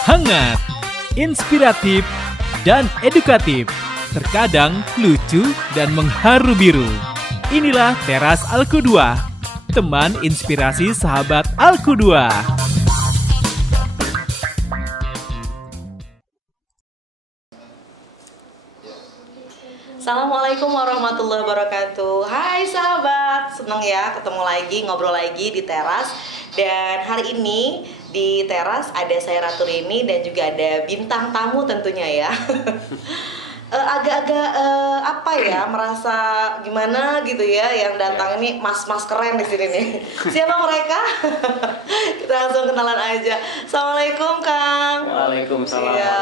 Hangat, inspiratif, dan edukatif. Terkadang lucu dan mengharu biru. Inilah Teras Alku2, teman inspirasi sahabat Alku2. Assalamualaikum warahmatullahi wabarakatuh. Hai sahabat, senang ya ketemu lagi, ngobrol lagi di teras. Dan hari ini di teras ada saya Ratu Rini dan juga ada bintang tamu tentunya ya. Agak-agak apa ya, merasa gimana gitu ya yang datang ini mas-mas keren di sini nih. Siapa mereka? Kita langsung kenalan aja. Assalamualaikum Kang. Waalaikumsalam. Ya,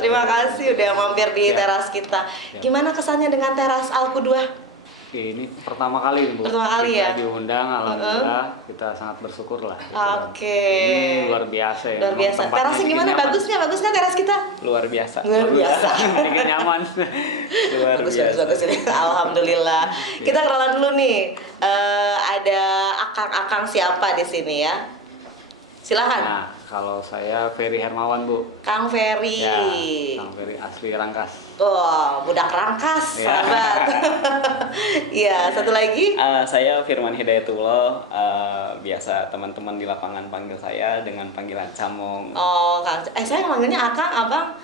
terima kasih udah mampir di teras kita. Gimana kesannya dengan teras Alku2? Oke, ini pertama kali nih, Bu. Pertama kali kita ya? diundang, alhamdulillah kita sangat bersyukur lah. Oke. Ini luar biasa ya. Luar Emang biasa. tempatnya Terasnya bikin gimana? nyaman. Bagus nggak teras kita? Luar biasa. Luar biasa. Bikin nyaman. Luar Bagus, biasa. bagus ini. Alhamdulillah. Kita kenalan dulu nih. Ada akang-akang siapa di sini ya? Silakan. Nah, kalau saya Ferry Hermawan, Bu. Kang Ferry. Ya, Kang Ferry asli Rangkas. Oh, budak Rangkas, Ya. sahabat. Iya, satu lagi. Saya Firman Hidayatullah. Biasa teman-teman di lapangan panggil saya dengan panggilan Camong. Oh, Kang. Saya manggilnya Akang, Abang.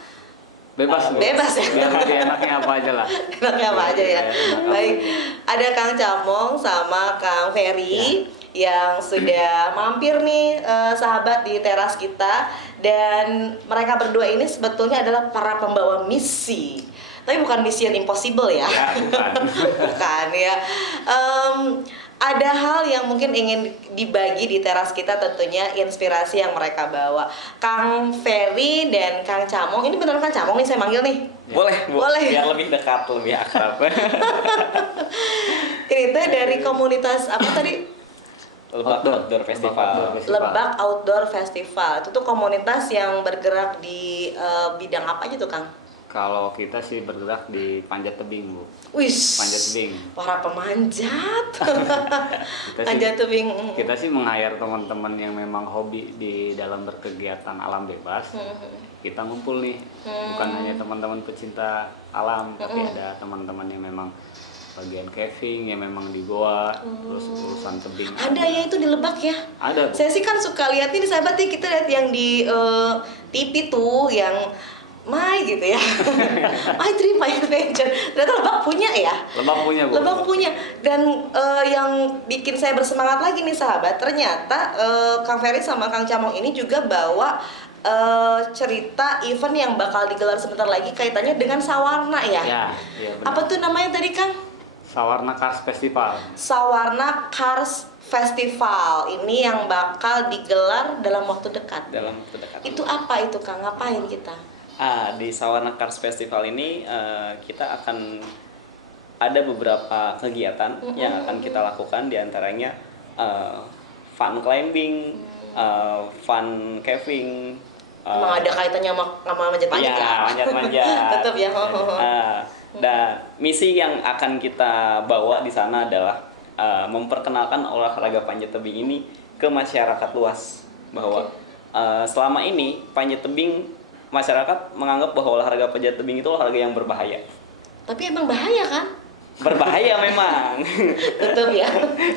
Bebas, Bu. Bebas ya? Biar lebih enaknya apa aja lah. Enaknya apa aja ya. Enak Baik, apa. ada Kang Camong sama Kang Ferry yang sudah mampir nih sahabat di teras kita, dan mereka berdua ini sebetulnya adalah para pembawa misi. Tapi bukan Mission Impossible ya. Ya, bukan. Bukan ya. Ada hal yang mungkin ingin dibagi di teras kita, tentunya inspirasi yang mereka bawa. Kang Ferry dan Kang Camong, ini beneran Kang Camong nih saya manggil nih. Boleh, Bu. Boleh. Biar lebih dekat, lebih akrab. Ini tuh dari komunitas apa tadi? Lebak Outdoor Festival. Lebak Outdoor Festival. Itu tuh komunitas yang bergerak di bidang apa aja tuh, Kang? Kalau kita sih bergerak di panjat tebing, Bu. Wis. Panjat tebing. Para pemanjat. Kita Panjat tebing. Kita sih meng-hire teman-teman yang memang hobi di dalam berkegiatan alam bebas. Kita ngumpul nih, bukan hanya teman-teman pecinta alam, tapi ada teman-teman yang memang bagian caving, yang memang di goa, terus urusan tebing. Ada ya itu di Lebak ya? Ada, Bu. Saya sih kan suka lihat ini sahabat nih, kita lihat yang di TV tuh yang My gitu ya. My Dream My Adventure. Ternyata Lebak punya ya. Lebak punya, Bu. Lebak punya. Dan yang bikin saya bersemangat lagi nih sahabat, ternyata Kang Ferry sama Kang Camong ini juga bawa cerita event yang bakal digelar sebentar lagi kaitannya dengan Sawarna ya. Ya, iya benar. Apa tuh namanya tadi Kang? Sawarna Cars Festival. Sawarna Cars Festival. Ini yang bakal digelar dalam waktu dekat. Dalam waktu dekat. Itu apa itu Kang? Ngapain kita? Di Sawarna Cars Festival ini kita akan ada beberapa kegiatan yang akan kita lakukan, diantaranya fun climbing, fun caving. Emang ada kaitannya sama manjat-manjat ya? Manjat-manjat. Tetap ya. Dan misi yang akan kita bawa di sana adalah memperkenalkan olahraga panjat tebing ini ke masyarakat luas, bahwa selama ini panjat tebing, masyarakat menganggap bahwa olahraga panjat tebing itu olahraga yang berbahaya. Tapi emang bahaya kan? Berbahaya memang. Tetap ya.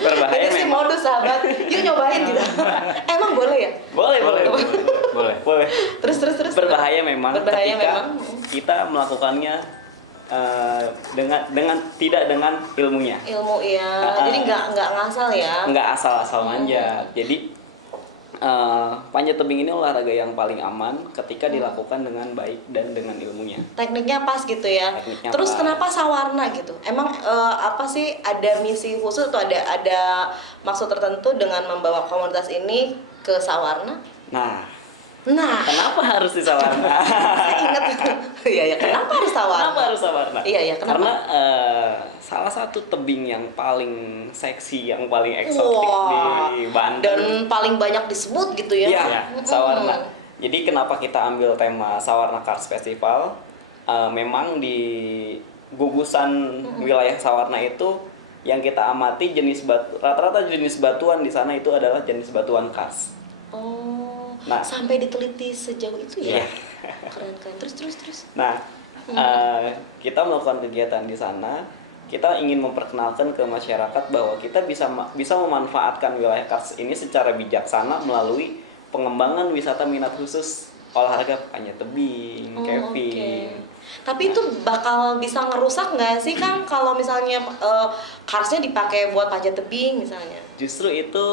Berbahaya Ini sih memang. modus sahabat. Yuk nyobain gitu. Emang boleh ya? Boleh. Boleh. Terus. Berbahaya memang. Berbahaya ketika memang. kita melakukannya dengan tidak dengan ilmunya. Ilmu ya. Jadi nggak ngasal ya. Nggak asal-asal manjat. Jadi panjat tebing ini olahraga yang paling aman ketika dilakukan dengan baik dan dengan ilmunya. Tekniknya pas gitu ya. Tekniknya Terus pas. kenapa Sawarna gitu? Emang apa sih, ada misi khusus atau ada maksud tertentu dengan membawa komunitas ini ke Sawarna? Nah, Nah, kenapa harus di Sawarna? saya ingat. Iya, kenapa harus Sawarna? Kenapa harus Sawarna? Iya, kenapa? Karena salah satu tebing yang paling seksi, yang paling eksotik Wah, di Banten. dan paling banyak disebut gitu ya. Iya, Sawarna. Jadi kenapa kita ambil tema Sawarna Cars Festival? Memang di gugusan wilayah Sawarna itu yang kita amati rata-rata jenis batuan di sana itu adalah jenis batuan kars. Oh, Nah. Sampai diteliti sejauh itu ya. Iya. Keren. Terus. Nah, kita melakukan kegiatan di sana. Kita ingin memperkenalkan ke masyarakat bahwa kita bisa memanfaatkan wilayah Kars ini secara bijaksana melalui pengembangan wisata minat khusus olahraga panjat tebing, camping. Okay. Tapi itu bakal bisa ngerusak nggak sih Kang kalau misalnya Karsnya dipakai buat panjat tebing misalnya? Justru itu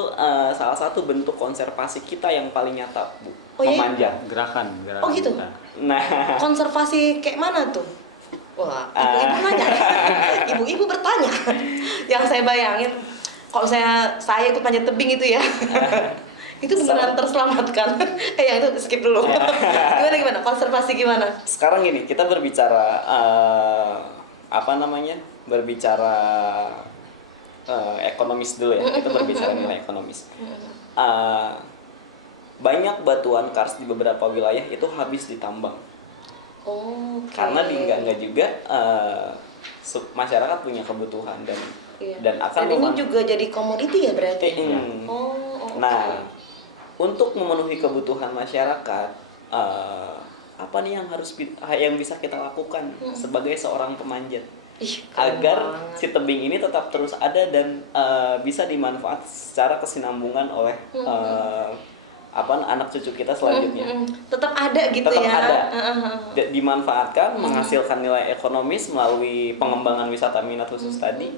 salah satu bentuk konservasi kita yang paling nyata, Bu. Oh, iya? Memanjat. Gerakan Oh gitu. kita. Nah, Konservasi kayak mana tuh? Wah, ibu-ibu nanya. Ibu-ibu bertanya. Yang saya bayangin kalau saya ikut panjat tebing itu ya. Itu beneran terselamatkan. Yang itu skip dulu. Gimana? Konservasi gimana? sekarang gini, kita berbicara berbicara ekonomis dulu ya. Kita berbicara nilai ekonomis. Banyak batuan kars di beberapa wilayah itu habis ditambang. Oh, okay. Karena di enggak juga masyarakat punya kebutuhan dan akan ini juga jadi komoditi ya berarti. Oh, okay. Nah, untuk memenuhi kebutuhan masyarakat, apa nih yang bisa kita lakukan sebagai seorang pemanjat agar si tebing ini tetap terus ada dan bisa dimanfaat secara kesinambungan oleh anak cucu kita selanjutnya. Tetap ada gitu tetap ya. ada. Dimanfaatkan, menghasilkan nilai ekonomis melalui pengembangan wisata minat khusus tadi.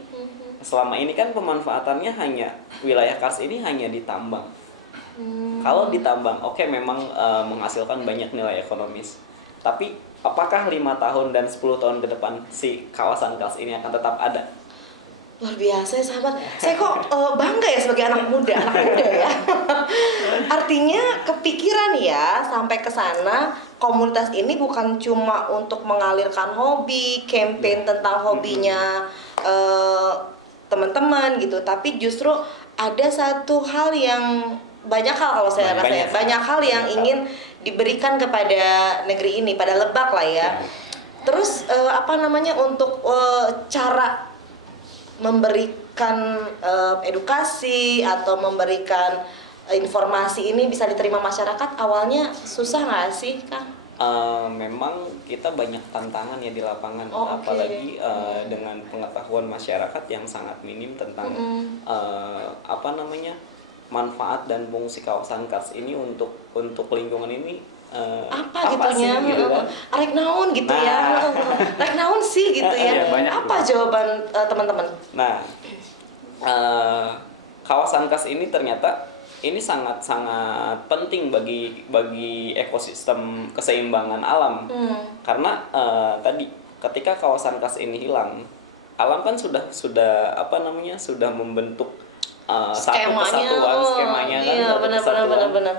Selama ini kan pemanfaatannya hanya wilayah Kars ini hanya ditambang. Kalau ditambang, oke, memang menghasilkan banyak nilai ekonomis. Tapi apakah 5 tahun dan 10 tahun ke depan si kawasan Kars ini akan tetap ada? Luar biasa ya sahabat. Saya kok bangga ya sebagai anak muda ya. Artinya kepikiran ya sampai ke sana komunitas ini bukan cuma untuk mengalirkan hobi, campaign tentang hobinya teman-teman gitu, tapi justru ada satu hal yang banyak hal kalau saya rasa ya, banyak hal yang ingin diberikan kepada negeri ini, pada Lebak lah ya. Terus untuk cara memberikan edukasi atau memberikan informasi ini bisa diterima masyarakat awalnya susah nggak sih Kang? Memang kita banyak tantangan ya di lapangan, apalagi dengan pengetahuan masyarakat yang sangat minim tentang manfaat dan fungsi kawasan Kars ini untuk lingkungan ini. Apa gitunya sih, gitu kan? Rek naon gitu ya. Rek naon sih gitu ya. Apa jawaban teman-teman? Nah, kawasan Kars ini ternyata ini sangat-sangat penting bagi ekosistem keseimbangan alam. Karena tadi ketika kawasan Kars ini hilang, alam kan sudah membentuk satu kesatuan skemanya kan. Iya, benar.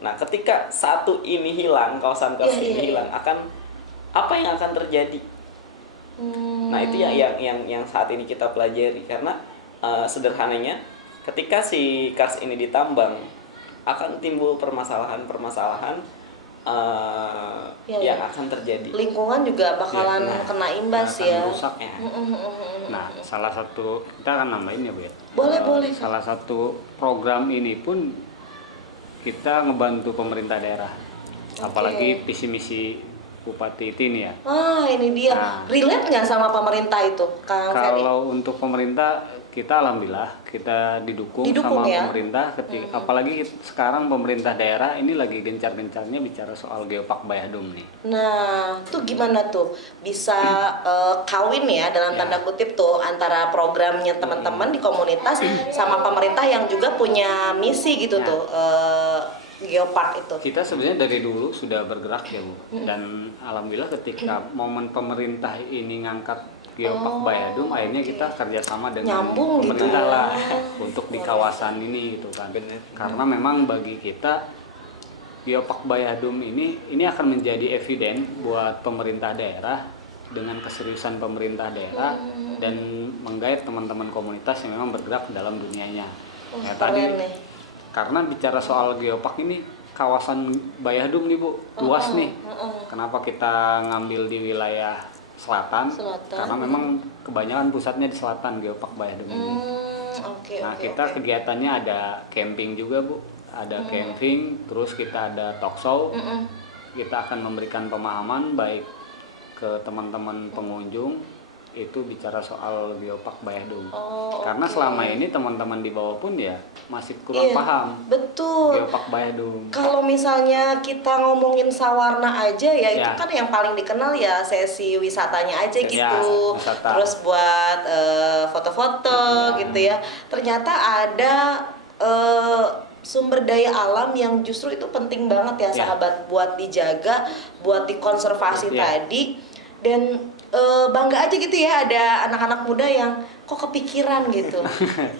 Nah, ketika satu ini hilang, kawasan Kars ini hilang, apa yang akan terjadi? Nah, itu yang saat ini kita pelajari karena sederhananya ketika si Kars ini ditambang akan timbul permasalahan yang akan terjadi. Lingkungan juga bakalan kena imbas ya. Rusak ya. Nah, salah satu kita akan nambahin ya Bu ya. Boleh. Salah satu program ini pun kita ngebantu pemerintah daerah. Apalagi visi misi Bupati Tini ya. Ini dia. Nah, relate nggak sama pemerintah itu, Kang Ferry? Kalau untuk pemerintah kita alhamdulillah kita didukung sama ya? pemerintah apalagi sekarang pemerintah daerah ini lagi gencar-gencarnya bicara soal Geopark Bayadum nih. Nah, tuh gimana tuh bisa kawin ya dalam tanda kutip tuh antara programnya teman-teman di komunitas sama pemerintah yang juga punya misi gitu tuh Geopark itu. Kita sebenarnya dari dulu sudah bergerak ya Bu, dan alhamdulillah ketika momen pemerintah ini ngangkat Geopark Bayadum, akhirnya kita kerjasama dengan Nyambung pemerintah gitu ya. lah untuk di kawasan ini gitu kan. Karena memang bagi kita Geopark Bayadum ini akan menjadi eviden buat pemerintah daerah dengan keseriusan pemerintah daerah dan menggait teman-teman komunitas yang memang bergerak dalam dunianya. Karena bicara soal Geopark ini kawasan Bayadum nih Bu, luas nih. Kenapa kita ngambil di wilayah selatan? Karena memang kebanyakan pusatnya di selatan Geopark Bayadum ini. Kita kegiatannya ada camping juga Bu. ada camping, terus kita ada talk show. Kita akan memberikan pemahaman baik ke teman-teman pengunjung itu bicara soal Geopark Bayhdum. Karena selama ini teman-teman di bawah pun ya masih kurang paham. Betul. Geopark Bayhdum. Kalau misalnya kita ngomongin Sawarna aja ya, itu Ya. kan yang paling dikenal ya sesi wisatanya aja gitu. Ya, wisata. Terus buat foto-foto gitu ya. Ternyata ada sumber daya alam yang justru itu penting banget ya, sahabat, buat dijaga, buat dikonservasi tadi. Dan bangga aja gitu ya ada anak-anak muda yang kok kepikiran gitu.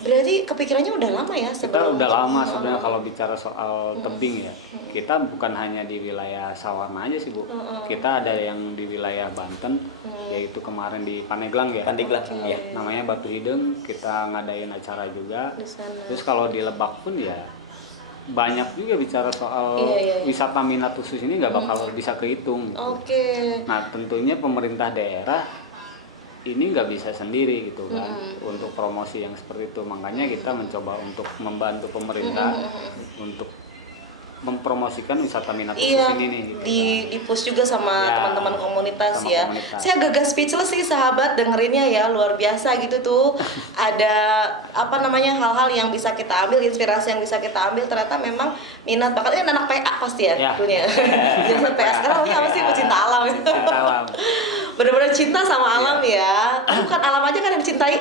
Berarti kepikirannya udah lama ya Kita sebelum udah lama sebenarnya kalau bicara soal tebing ya. Kita bukan hanya di wilayah Sawarna aja sih Bu. Kita ada yang di wilayah Banten, yaitu kemarin di Paneglang ya. Pandeglang, ya. Namanya Batu Hideng, kita ngadain acara juga. di sana. Terus kalau di Lebak pun ya banyak juga bicara soal Iya. wisata minat khusus ini nggak bakal bisa kehitung. Oke. Nah tentunya pemerintah daerah ini nggak bisa sendiri gitu kan untuk promosi yang seperti itu, makanya kita mencoba untuk membantu pemerintah untuk mempromosikan wisata minat khusus Iya, ini nih. Gitu di push juga sama Ya, teman-teman komunitas sama ya. komunitas. Saya agak speechless sih sahabat dengerinnya ya, luar biasa gitu tuh. Ada apa namanya hal-hal yang bisa kita ambil, inspirasi yang bisa kita ambil. Ternyata memang minat bakatnya anak PA pasti ya, Ya. dulunya. Biasa PA sekarang namanya apa sih? Pecinta alam itu. Cinta alam. Bener-bener cinta sama alam ya. Bukan alam aja kan yang dicintai.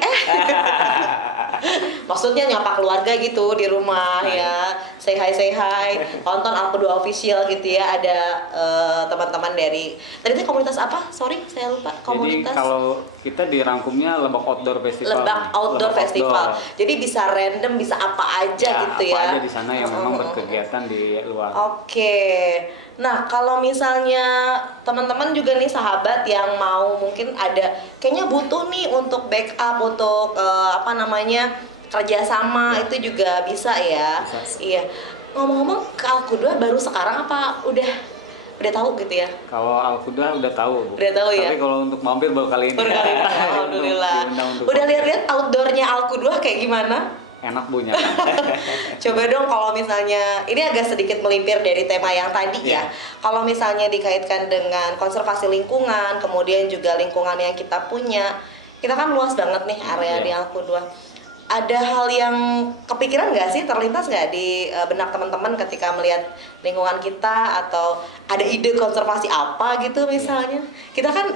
Maksudnya nyapa keluarga gitu di rumah ya, say hi, tonton Alku 2 official gitu ya. Ada teman-teman dari tadi itu komunitas apa? Sorry, saya lupa. Komunitas Jadi kalau kita dirangkumnya Lebak Outdoor Festival. Lebak Outdoor Lebak Festival. Outdoor. Jadi bisa random, bisa apa aja gitu Apa ya. aja di sana yang memang berkegiatan di luar. Oke. Nah, kalau misalnya teman-teman juga nih sahabat yang mau mungkin ada kayaknya butuh nih untuk backup, untuk apa namanya kerjasama itu juga bisa ya. Bisa. Iya. Ngomong-ngomong, ke Alkuda baru sekarang apa udah tahu gitu ya? Kalau Alkuda udah tahu, Bu. Udah tahu ya? Tapi kalau untuk mampir baru kali ini. Baru kali ini. Untuk Alhamdulillah. diundang untuk Udah lihat-lihat outdoornya Alkuda kayak gimana? enak Bu nyata. Coba dong kalau misalnya ini agak sedikit melimpir dari tema yang tadi ya. Kalau misalnya dikaitkan dengan konservasi lingkungan, kemudian juga lingkungan yang kita punya, kita kan luas banget nih area di Alku 2. Ada hal yang kepikiran nggak sih, terlintas nggak di benak teman-teman ketika melihat lingkungan kita, atau ada ide konservasi apa gitu misalnya? Kita kan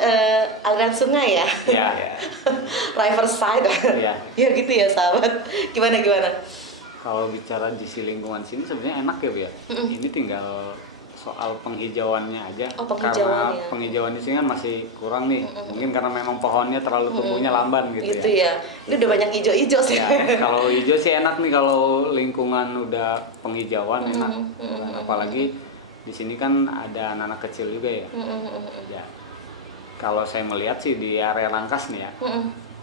aliran sungai ya, Iya. riverside, Iya. ya gitu ya sahabat. Gimana? Kalau bicara di si lingkungan sini sebenarnya enak ya Bu ya. Ini tinggal soal penghijauannya aja. Oh, Karena penghijauannya. penghijauan di sini kan masih kurang nih. Mungkin karena memang pohonnya terlalu tumbuhnya lamban gitu Gitu ya. ya. Ini udah banyak hijau-hijau sih. Ya, kalau hijau sih enak nih, kalau lingkungan udah penghijauan enak. Apalagi di sini kan ada anak-anak kecil juga ya. Ya. Kalau saya melihat sih di area Rangkas nih ya,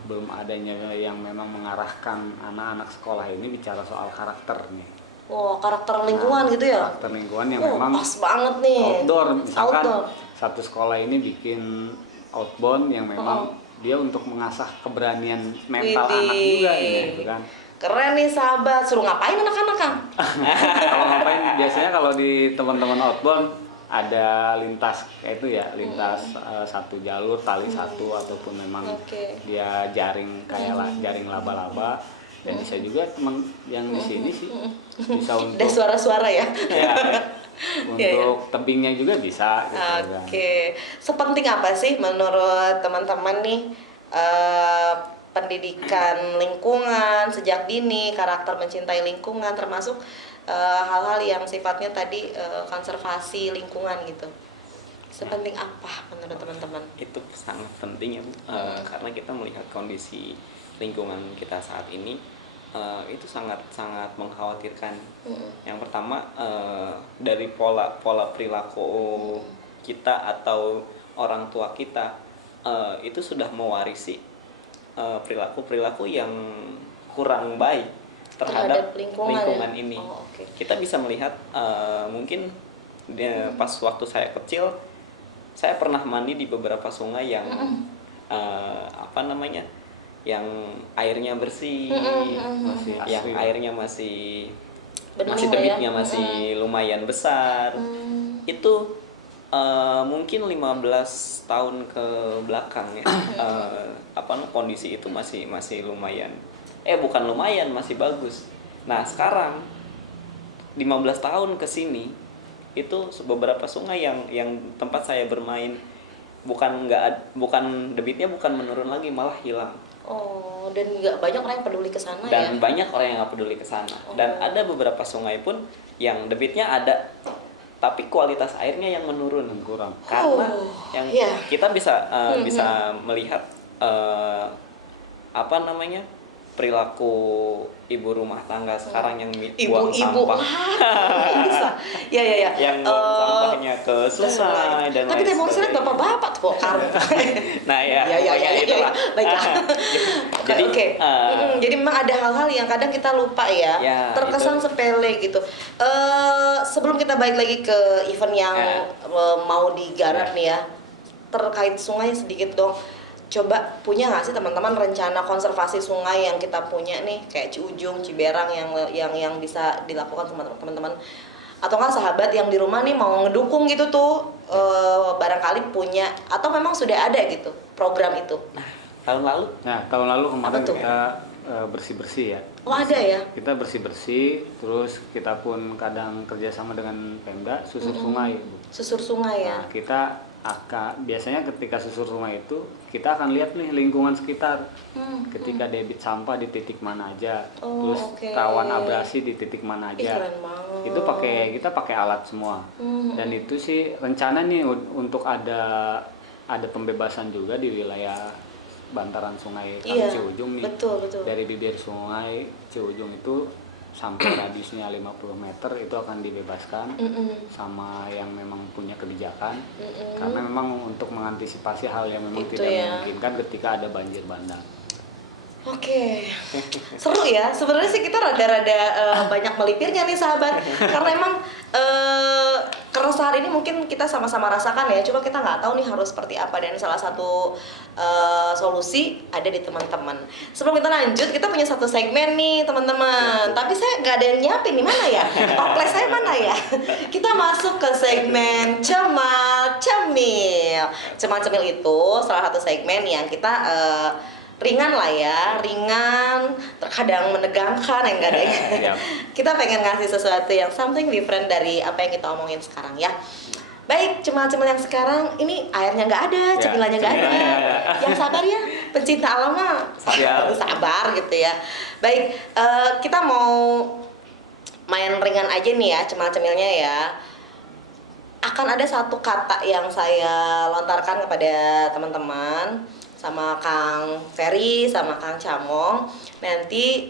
belum adanya yang memang mengarahkan anak-anak sekolah ini bicara soal karakter nih. Wow, karakter lingkungan gitu ya. Karakter lingkungan yang memang Pas banget nih. outdoor. Misalkan Outdoor. satu sekolah ini bikin outbound yang memang dia untuk mengasah keberanian mental anak juga ini, gitu kan. Keren nih sahabat. Suruh ngapain anak-anak, Kang? Kalau ngapain biasanya kalau di teman-teman outbound ada lintas kayak itu ya, lintas satu jalur tali satu, ataupun memang Oke. dia jaring kayak jaring laba-laba. Dan bisa juga teman yang di sini sih bisa untuk Ada suara-suara ya. ya, untuk tebingnya juga bisa gitu kan. Oke. Sepenting apa sih menurut teman-teman nih pendidikan lingkungan sejak dini, karakter mencintai lingkungan, termasuk hal-hal yang sifatnya tadi konservasi lingkungan gitu. Sepenting apa menurut teman-teman? Itu sangat penting ya Bu. Karena kita melihat kondisi lingkungan kita saat ini itu sangat mengkhawatirkan. Yang pertama dari pola perilaku kita atau orang tua kita itu sudah mewarisi perilaku yang kurang baik terhadap lingkungan ini. Oh, okay. Kita bisa melihat mungkin pas waktu saya kecil, saya pernah mandi di beberapa sungai yang apa namanya, yang airnya bersih, Masih yang asri. airnya masih masih Bening lah ya. debitnya masih lumayan besar. Itu mungkin 15 tahun ke belakang ya. Kondisi itu masih lumayan. Bukan lumayan, masih bagus. Nah, sekarang 15 tahun ke sini itu beberapa sungai yang tempat saya bermain bukan debitnya bukan menurun lagi, malah hilang. Oh, dan nggak banyak orang yang peduli ke sana ya? Dan banyak orang yang nggak peduli ke sana. Dan ada beberapa sungai pun yang debitnya ada, tapi kualitas airnya yang menurun, kurang. Karena yang iya. kita bisa melihat perilaku ibu rumah tangga sekarang yang buang sampah. Bisa. Ya. Yang buang sampahnya ke sungai dan tapi lain demonstran sebagainya. bapak-bapak tuh karung. Nah ya, Ya. itulah. Baiklah. Jadi, Oke. Jadi memang ada hal-hal yang kadang kita lupa ya, terkesan sepele gitu. Sebelum kita balik lagi ke event yang mau digarap nih ya, terkait sungai sedikit dong. Coba punya nggak sih teman-teman rencana konservasi sungai yang kita punya nih, kayak Ciujung, Ciberang yang bisa dilakukan sama teman-teman, atau nggak sahabat yang di rumah nih mau ngedukung gitu tuh, barangkali punya atau memang sudah ada gitu program itu. Tahun lalu? Nah, tahun lalu kemarin Apa tuh? kita bersih-bersih ya. Oh ada ya? Kita bersih-bersih, terus kita pun kadang kerjasama dengan Pemda susur sungai. Susur sungai ya. Nah, kita biasanya ketika susur sungai itu kita akan lihat nih lingkungan sekitar. Ketika debit sampah di titik mana aja, terus rawan abrasi di titik mana aja. Keren banget. Itu kita pakai alat semua. Dan itu sih rencana nih untuk ada pembebasan juga di wilayah bantaran sungai Kali Ciujung nih. Betul. Dari bibir sungai Ciujung itu sampai radiusnya 50 meter itu akan dibebaskan sama yang memang punya kebijakan, karena memang untuk mengantisipasi hal yang memang Itu tidak ya. memungkinkan ketika ada banjir bandang. Oke, seru ya. Sebenarnya sih kita rada-rada banyak melipirnya nih sahabat, karena emang keresahan ini mungkin kita sama-sama rasakan ya. Cuma kita nggak tahu nih harus seperti apa, dan salah satu solusi ada di teman-teman. Sebelum kita lanjut, kita punya satu segmen nih teman-teman. Tapi saya nggak ada yang nyiapin nih, mana ya? Toples saya mana ya? Kita masuk ke segmen Cemal Cemil. Cemal Cemil itu salah satu segmen yang kita ringan lah ya, ringan, terkadang menegangkan, yang enggak ada ya. Kita pengen ngasih sesuatu yang something different dari apa yang kita omongin sekarang ya. Baik, cemal-cemal yang sekarang ini airnya nggak ada, cemilannya nggak ada. Yang sabar ya, pencinta alam mah sabar gitu ya. Baik, kita mau main ringan aja nih ya, cemal-cemilnya ya. Akan ada satu kata yang saya lontarkan kepada teman-teman, sama Kang Ferry, sama Kang Camong. Nanti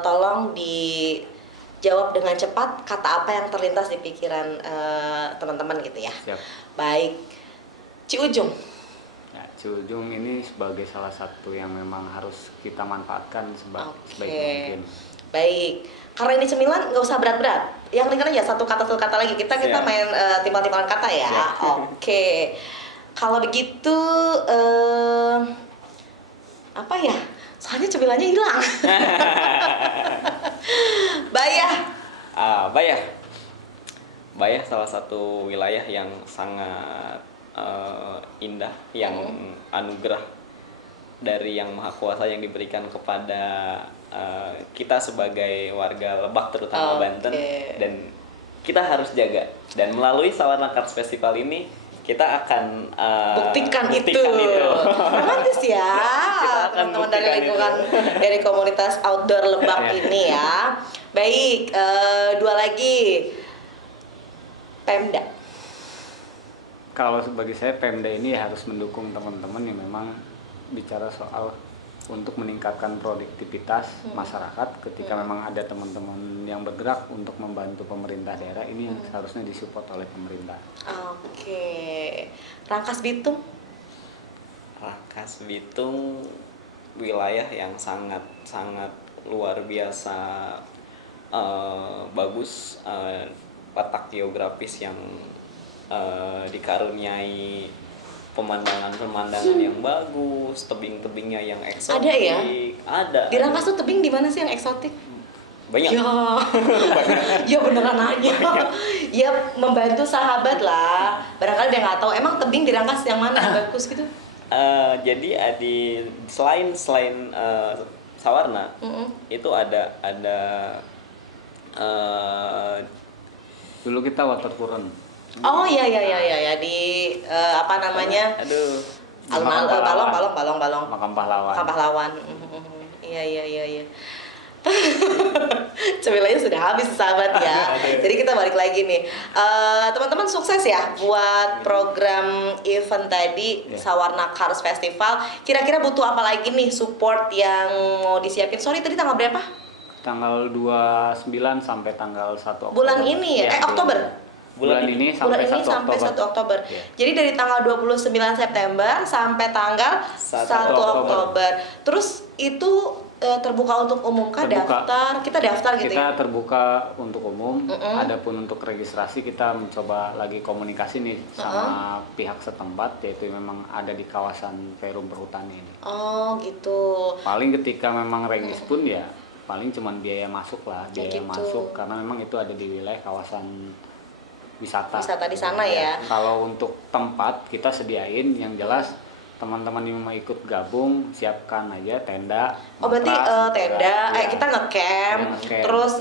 tolong dijawab dengan cepat kata apa yang terlintas di pikiran teman-teman gitu ya. Siap. Baik, Ciujung. Ya, Ciujung ini sebagai salah satu yang memang harus kita manfaatkan sebaik mungkin. Baik, karena ini cemilan nggak usah berat-berat. Yang ringan aja, satu kata lagi. Kita main timbal-timbalan kata ya. Oke. Kalau begitu, apa ya? Soalnya cemilannya hilang. Bayah. Bayah salah satu wilayah yang sangat indah, yang anugerah dari Yang Maha Kuasa yang diberikan kepada kita sebagai warga Lebak, terutama Banten, dan kita harus jaga. Dan melalui Sawarna Karts Festival ini kita akan buktikan itu. Romantis ya teman-teman dari lingkungan dari komunitas outdoor Lebak ini ya. Baik, dua lagi, Pemda. Kalau bagi saya Pemda ini harus mendukung teman-teman yang memang bicara soal untuk meningkatkan produktivitas masyarakat. Ketika memang ada teman-teman yang bergerak untuk membantu pemerintah daerah, ini yang seharusnya disupport oleh pemerintah. Oke. Rangkas Bitung. Rangkas Bitung wilayah yang sangat luar biasa bagus, letak geografis yang dikaruniai pemandangan yang bagus, tebing-tebingnya yang eksotik. Ada ya? Ada. Di Rangkas tuh tebing di mana sih yang eksotik? Banyak. Ya, ya beneran aja. Ya membantu sahabat lah. Barangkali dia nggak tahu. Emang tebing di Rangkas yang mana yang bagus gitu? Jadi selain Sawarna itu ada Dulu kita waterfront. Oh iya di apa namanya? aduh Balong. Makam Pahlawan. Pahlawan. Iya. Cemilanya sudah habis sahabat ya. Jadi kita balik lagi nih. Teman-teman sukses ya buat program event tadi Sawarna Cars Festival. Kira-kira butuh apa lagi nih support yang mau disiapin? Sorry tadi tanggal berapa? Tanggal 29 sampai tanggal 1 Oktober. Bulan ini ya? Oktober. Bulan ini sampai 1 Oktober. Ya. Jadi dari tanggal 29 September sampai tanggal 1 Oktober. Terus itu terbuka untuk umum kah? Daftar? Kita daftar gitu kita ya? terbuka untuk umum. Adapun untuk registrasi kita mencoba lagi komunikasi nih sama pihak setempat, yaitu memang ada di kawasan Perum Perhutani ini. Oh gitu. Paling ketika memang regis pun ya paling cuman biaya masuk lah, biaya gitu. masuk karena memang itu ada di wilayah kawasan wisata di sana ya. Kalau untuk tempat kita sediain, yang jelas teman-teman yang mau ikut gabung siapkan aja tenda. Oh berarti matras, tenda, ya. kita ngecamp, Ngecamp. terus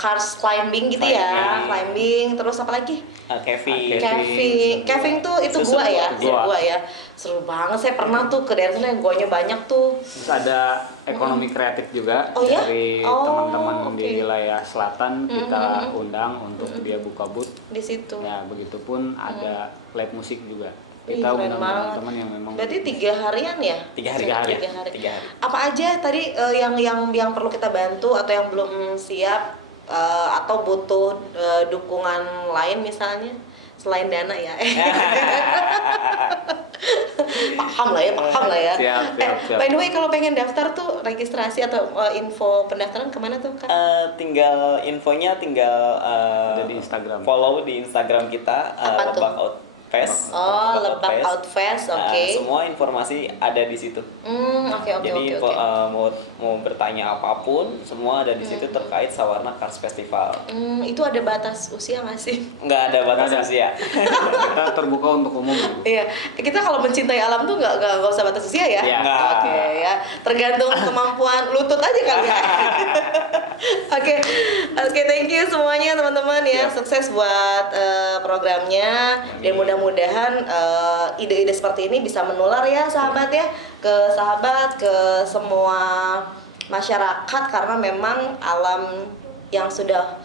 cars climbing gitu ya, climbing, terus apa lagi? Caving tuh itu gua ya, gua ya. Seru banget, saya pernah tuh ke daerah sana, guanya banyak tuh. Terus ada ekonomi kreatif juga dari teman-teman di wilayah selatan kita undang untuk dia buka booth di situ. Ya, begitupun ada live musik juga. Ih, Kita keren undang banget. teman-teman yang memang Berarti 3 harian ya? 3 hari. 3 hari. Apa aja tadi yang perlu kita bantu atau yang belum siap atau butuh dukungan lain misalnya selain dana ya? Paham lah ya. Siap. By the way kalau pengen daftar tuh registrasi atau info pendaftaran kemana tuh Kak? Tinggal infonya ada di Instagram. follow di Instagram kita Lebak Out Fest. Oh, Lebak Out Fest, oke. Semua informasi ada di situ. Oke. Jadi mau bertanya apapun, semua ada di situ terkait Sawarna Cars Festival. Itu ada batas usia nggak sih? Nggak ada batas usia. Kita terbuka untuk umum. Iya, kita kalau mencintai alam tuh nggak usah batas usia ya. Iya. Oke ya, tergantung kemampuan lutut aja kali ya. Oke, thank you semuanya teman-teman ya, sukses buat programnya dan mudah-mudahan ide-ide seperti ini bisa menular ya sahabat ya, ke semua masyarakat karena memang alam yang sudah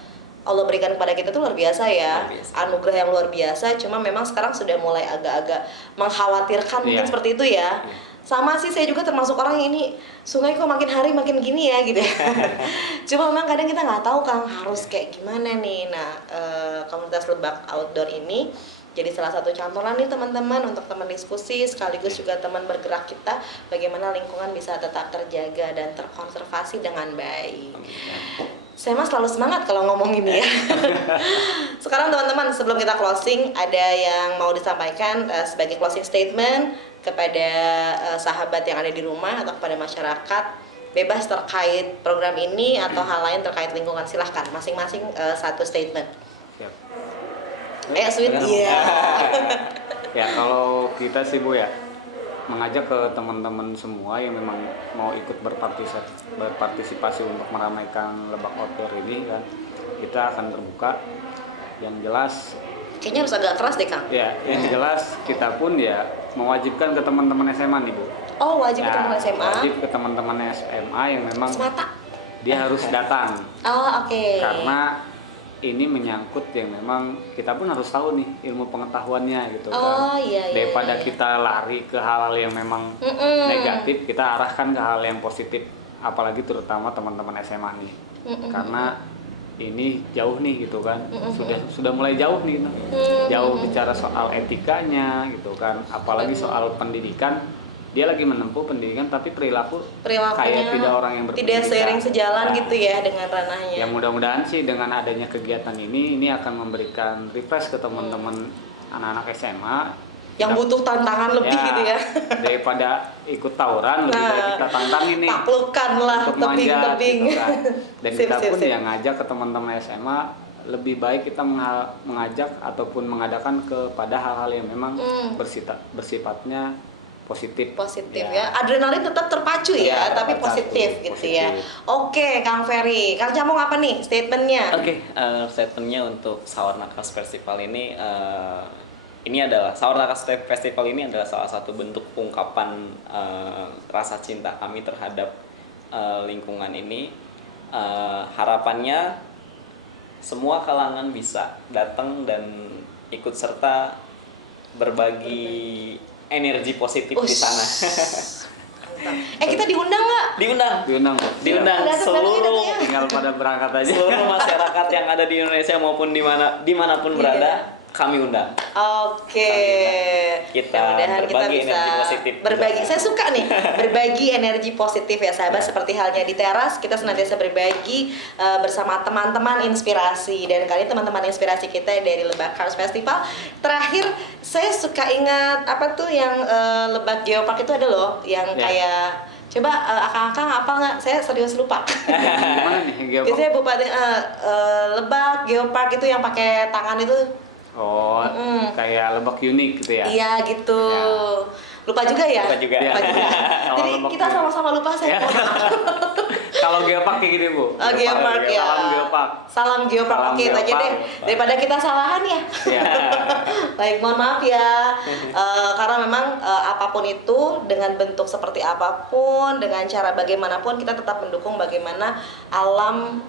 Allah berikan kepada kita tuh luar biasa ya, anugerah yang luar biasa. Cuma memang sekarang sudah mulai agak-agak mengkhawatirkan mungkin seperti itu ya. Sama sih, saya juga termasuk orang ini sungai kok makin hari makin gini ya gitu ya. Cuma memang kadang kita nggak tahu kan harus kayak gimana nih. Nah, komunitas Lebak Outdoor ini jadi salah satu contoh lah nih teman-teman untuk teman diskusi sekaligus juga teman bergerak kita bagaimana lingkungan bisa tetap terjaga dan terkonservasi dengan baik. Saya mah selalu semangat kalau ngomong ini ya. Sekarang teman-teman sebelum kita closing ada yang mau disampaikan sebagai closing statement kepada sahabat yang ada di rumah atau kepada masyarakat bebas terkait program ini atau hal lain terkait lingkungan, silahkan masing-masing satu statement. Siap. Sweet. Iya. Ya kalau kita sih Bu ya mengajak ke teman-teman semua yang memang mau ikut berpartisipasi untuk meramaikan Lebak Outdoor ini kan, kita akan terbuka. Yang jelas kayaknya harus agak keras deh Kang. Ya, yang jelas kita pun ya mewajibkan ke teman-teman SMA nih Bu. Oh, wajib ke teman-teman SMA. Wajib ke teman-teman SMA yang memang semata dia harus datang. Oh, oke. Karena ini menyangkut yang memang kita pun harus tahu nih ilmu pengetahuannya gitu kan. Oh iya. Daripada kita lari ke hal-hal yang memang negatif, kita arahkan ke hal yang positif. Apalagi terutama teman-teman SMA nih. Karena ini jauh nih gitu kan. Sudah mulai jauh nih gitu. Jauh bicara soal etikanya gitu kan. Apalagi soal pendidikan. Dia lagi menempuh pendidikan tapi perilakunya kayak tidak orang yang berpendidikan. Tidak seiring sejalan gitu ya dengan ranahnya. Ya mudah-mudahan sih dengan adanya kegiatan ini akan memberikan refresh ke teman-teman anak-anak SMA yang butuh tantangan lebih gitu ya. Daripada ikut tawuran, lebih baik kita tantangin nih. Taklukkanlah untuk manjat, tebing-tebing. gitu kan. Dan Sip, kita sip, pun sip. yang ngajak ke teman-teman SMA, lebih baik kita mengajak ataupun mengadakan kepada hal-hal yang memang bersifatnya positif. Positif ya. Adrenalin tetap terpacu ya, tapi positif gitu ya. Oke, Kang Ferry. Kang Camong apa nih statementnya? Oke, statementnya untuk Sawarnakas Festival ini adalah Sawarnakas Festival ini adalah salah satu bentuk ungkapan rasa cinta kami terhadap lingkungan ini. Harapannya semua kalangan bisa datang dan ikut serta berbagi energi positif di sana. Kita diundang nggak? Diundang Datang seluruh ya. Tinggal pada berangkat aja. seluruh masyarakat yang ada di Indonesia maupun dimanapun berada, kami undang. Oke. Kita Mudah-mudahan kita berbagi bisa energi positif. berbagi. Saya suka nih berbagi energi positif ya sahabat. Seperti halnya di teras kita senantiasa berbagi bersama teman-teman inspirasi. Dan kali ini teman-teman inspirasi kita dari Lebak Cars Festival. Terakhir saya suka ingat apa tuh yang Lebak Geopark itu ada loh yang kayak coba akang-akang apa nggak? Saya serius lupa. Gimana nih Geopark? Biasanya Bupati Lebak Geopark itu yang pakai tangan itu. Oh, kayak Lebak unik gitu ya? Iya gitu. Ya. Lupa juga ya? Lupa juga. Lupa juga. Sama Jadi Lebak kita unik. sama-sama lupa saya. Ya. Kalau Geopark kayak gini Bu. Geopark ya. Salam Geopark. Salam Geopark. Salam Oke, itu aja Geopark. deh. Daripada kita salahan ya. Ya. Baik, mohon maaf ya. Karena memang apapun itu dengan bentuk seperti apapun, dengan cara bagaimanapun kita tetap mendukung bagaimana alam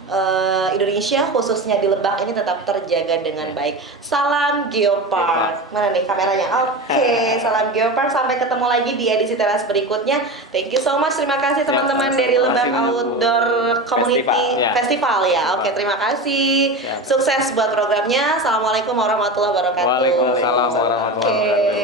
Indonesia khususnya di Lebak ini tetap terjaga dengan baik. Salam Geopark. Mana nih kameranya? Oke, salam Geopark. Sampai ketemu lagi di edisi teras berikutnya. Thank you so much. Terima kasih teman-teman dari terima Lebak kasih banyak, Bu. Outdoor Community Ya. Festival ya. Oke, terima kasih. Ya. Sukses buat programnya. Assalamualaikum warahmatullahi wabarakatuh. Waalaikumsalam warahmatullahi wabarakatuh. Oke.